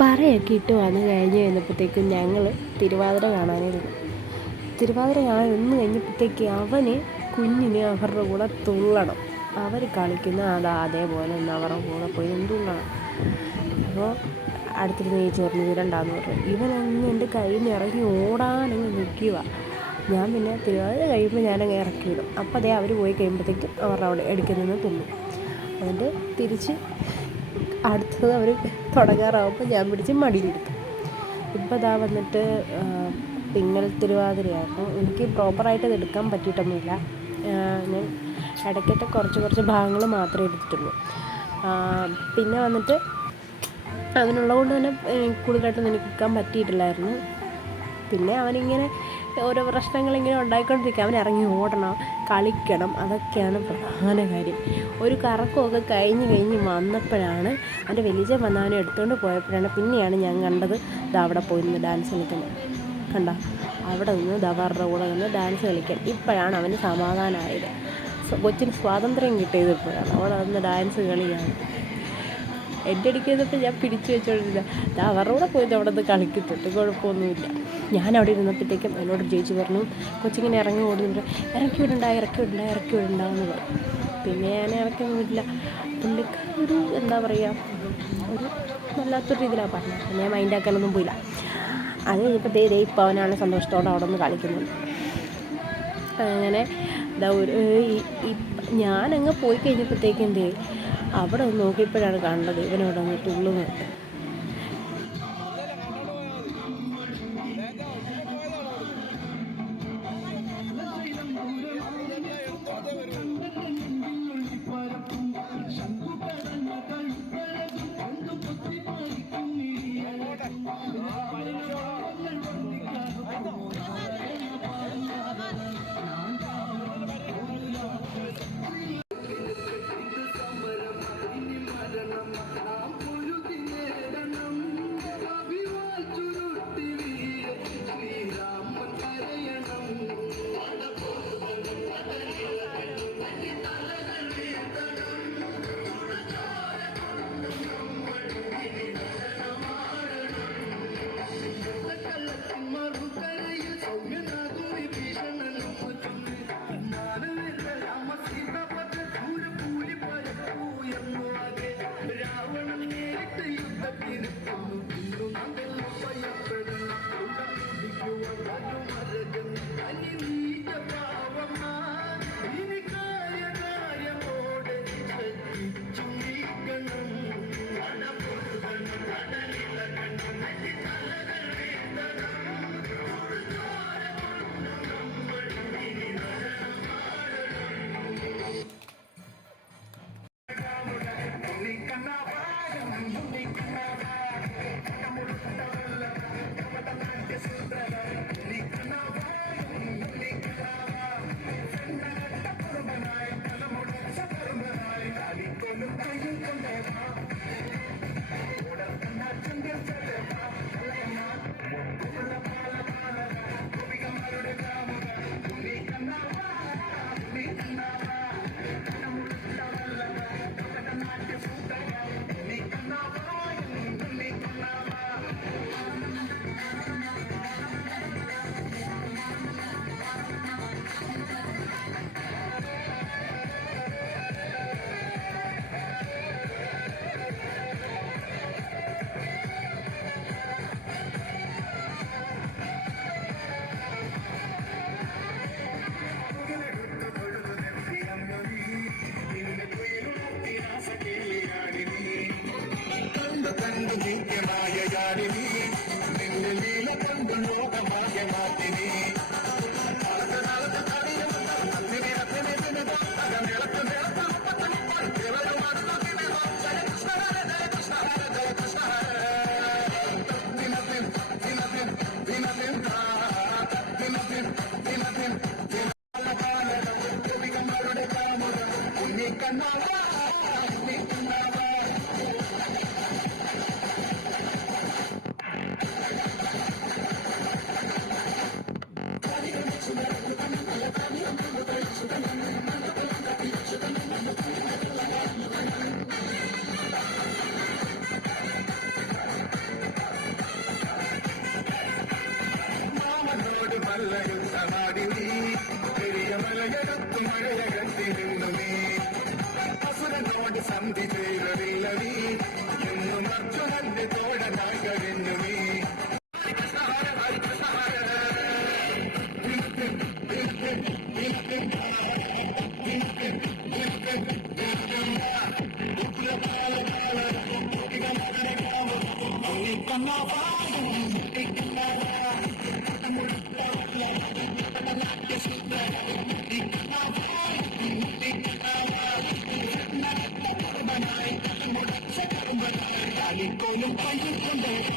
പറയൊക്കെ ഇട്ട് വന്ന് കഴിഞ്ഞ് കഴിഞ്ഞപ്പോഴത്തേക്കും ഞങ്ങൾ തിരുവാതിര കാണാനിരുന്നു. തിരുവാതിര കാണാൻ നിന്ന് കഴിഞ്ഞപ്പോഴത്തേക്ക് കുഞ്ഞിന് അവരുടെ കൂടെ തുള്ളണം. അവർ കളിക്കുന്ന അതേപോലെ ഒന്ന് അവരുടെ കൂടെ പോയി തുള്ളണം. അപ്പോൾ അടുത്തിരുന്ന് ചേച്ചി പറഞ്ഞു വിടണ്ടാന്ന് പറഞ്ഞു. ഇവനങ്ങ് എൻ്റെ കയ്യിൽ നിന്ന് ഇറങ്ങി ഓടാനങ്ങ് നിൽക്കുക. ഞാൻ പിന്നെ തിരുവാതിര കഴിയുമ്പോൾ ഞാനങ്ങ് ഇറക്കി വിടും. അപ്പോൾ അതേ അവർ പോയി കഴിയുമ്പോഴത്തേക്കും അവരുടെ അവിടെ ഇടയ്ക്ക് നിന്ന് തുള്ളും. എന്നിട്ട് തിരിച്ച് അടുത്തത് അവർ തുടങ്ങാറാവുമ്പോൾ ഞാൻ പിടിച്ച് മടിയിലെടുക്കും. ഇപ്പോൾ ഇതാ വന്നിട്ട് തിങ്ങൽ തിരുവാതിരയായിരുന്നു. എനിക്ക് പ്രോപ്പറായിട്ട് ഇത് എടുക്കാൻ പറ്റിയിട്ടൊന്നുമില്ല. ഞാൻ ഇടയ്ക്കൊക്കെ കുറച്ച് ഭാഗങ്ങൾ മാത്രമേ എടുത്തിട്ടുള്ളൂ. പിന്നെ വന്നിട്ട് അതിനുള്ളത് കൊണ്ട് തന്നെ കൂടുതലായിട്ടൊന്നും എനിക്ക് എടുക്കാൻ പറ്റിയിട്ടില്ലായിരുന്നു. പിന്നെ അവനിങ്ങനെ ഓരോ പ്രശ്നങ്ങളിങ്ങനെ ഉണ്ടായിക്കൊണ്ടിരിക്കുക. അവൻ ഇറങ്ങി ഓടണം, കളിക്കണം, അതൊക്കെയാണ് പ്രധാന കാര്യം. ഒരു കറക്കമൊക്കെ കഴിഞ്ഞ് വന്നപ്പോഴാണ് അവൻ്റെ വലിയ വന്ന് അവനെ എടുത്തുകൊണ്ട് പോയപ്പോഴാണ് പിന്നെയാണ് ഞാൻ കണ്ടത് അവിടെ പോയി നിന്ന് ഡാൻസ് കളിക്കുന്നത്. കണ്ട അവിടെ നിന്ന് ദവാറുടെ കൂടെ നിന്ന് ഡാൻസ് കളിക്കാൻ. ഇപ്പോഴാണ് അവന് സമാധാനമായത്. കൊച്ചിന് സ്വാതന്ത്ര്യം കിട്ടിയത് ഇപ്പോഴാണ്. അവിടെ നിന്ന് ഡാൻസ് കളിയാണ്. എൻ്റെ അടുക്ക് ചെയ്തപ്പോൾ ഞാൻ പിടിച്ചു വെച്ചോണ്ടിരുന്ന അവരുടെ കൂടെ പോയിട്ട് അവിടെ നിന്ന് കളിക്കുന്നുണ്ട്, കുഴപ്പമൊന്നുമില്ല. ഞാൻ അവിടെ ഇരുന്നപ്പോഴത്തേക്കും എന്നോട് ചേച്ചി പറഞ്ഞു, കൊച്ചിങ്ങനെ ഇറങ്ങി ഓടുന്നുണ്ട്, ഇറക്കി വിടണ്ടെന്ന് പറഞ്ഞു. പിന്നെ ഞാൻ ഇറക്കിയൊന്നും വിടില്ല. പുള്ളിക്കാരൊരു എന്താ പറയുക, ഒരു വല്ലാത്തൊരു രീതിയിലാണ് പറഞ്ഞത്. പിന്നെ ഞാൻ മൈൻഡാക്കാനൊന്നും പോയില്ല. അത് കഴിഞ്ഞപ്പോൾ ഇപ്പോൾ അവനാണ് സന്തോഷത്തോടെ അവിടെ നിന്ന് കളിക്കുന്നത്. അങ്ങനെ ഞാനങ്ങ് പോയി കഴിഞ്ഞപ്പോഴത്തേക്കും അവിടെ ഒന്ന് നോക്കിയപ്പോഴാണ് കണ്ടത് ഇവനോട് ഒന്ന് തുള്ളുന്നത്. ും പയ്യുണ്ട്